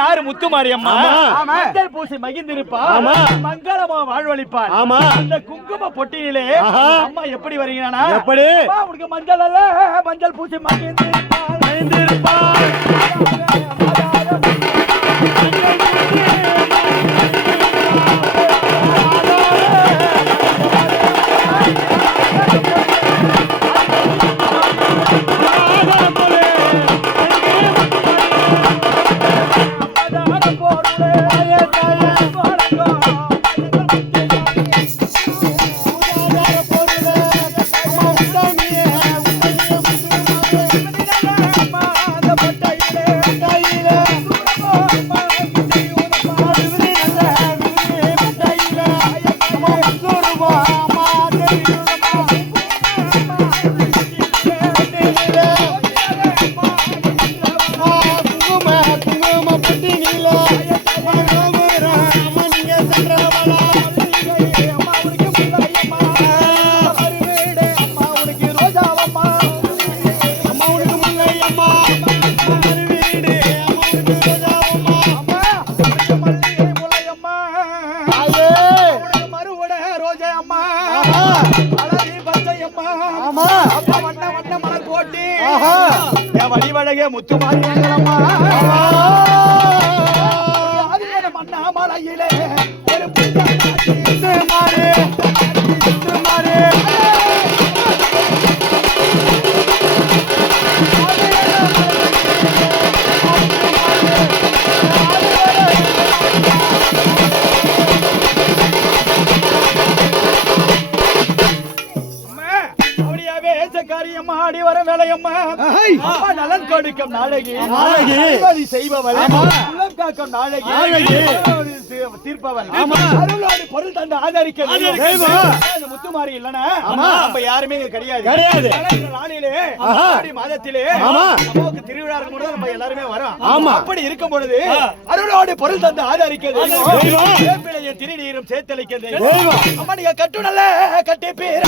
யாரு முத்துமாரியம்மா மஞ்சள் பூசி மகிழ்ந்திருப்பா மங்களமா வாழ்வழிப்பார் அந்த குங்கும பொட்டியிலே அம்மா எப்படி வரீங்கன்னா எப்படி உனக்கு மஞ்சள் அல்ல மஞ்சள் பூசி மகிழ்ந்திருப்பார் வடிவழகே முத்துமாரியம்மா மன்னாமலையிலே ஆடி வர வேலையம்மா நலன் கொடுக்கும் நாடகி செய்பவள் உள்ளம் காக்கும் நாடகி தீர்ப்பவள் அருளோடு பொருள் தந்து ஆதரிக்க முத்துமாரி இல்லனா நம்ம யாருமே கிடையாது நாளிலே ஆடி மாதத்திலே நமக்கு திருவிழா இருக்கும் போது நம்ம எல்லாருமே வரோம் அப்படி இருக்கும் பொழுது அருளோடு பொருள் தந்து ஆதரிக்கிறது திருநீரும் சேர்த்தளிக்கிறது அம்மா நீங்க கட்டுனல கட்டி பேர